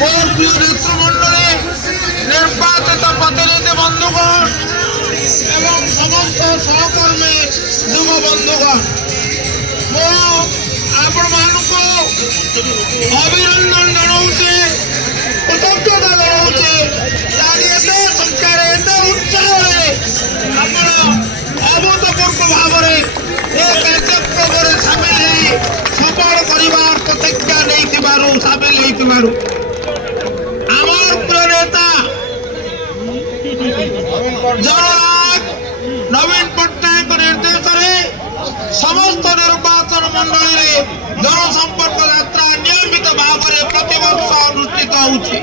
মোর প্রিয় নেতৃমণ্ডলী, নির্বাচিত প্রতিনিধি বন্ধুগণ এবং সমস্ত সহকর্মী যুব বন্ধুগণ, ମୁଁ ଆପଣମାନଙ୍କୁ ଅଭିନନ୍ଦନ ଜଣାଉଛି, କୃତଜ୍ଞତା ଜଣାଉଛି। ଆଜି ଏତେ ସଂଖ୍ୟାରେ ଏତେ ଉତ୍ସାହରେ ଆପଣ ଅଭୂତପୂର୍ବ ଭାବରେ ଏ କାର୍ଯ୍ୟକ୍ରମରେ ସାମିଲ ହେଇ ସଫଳ କରିବାର ପ୍ରତିଜ୍ଞା ନେଇଥିବାରୁ ସାମିଲ ହେଇଥିବାରୁ ଆମର ପ୍ରିୟ ନେତା ଜନନାୟକ ନବୀନ ପଟ୍ଟନାୟକ ନିର୍ଦ୍ଦେଶରେ ସମସ୍ତ ନିର୍ବାଚନ ମଣ୍ଡଳୀରେ ଜନସମ୍ପର୍କ ଯାତ୍ରା ନିୟମିତ ଭାବରେ ପ୍ରତିବର୍ଷ ଅନୁଷ୍ଠିତ ହେଉଛି।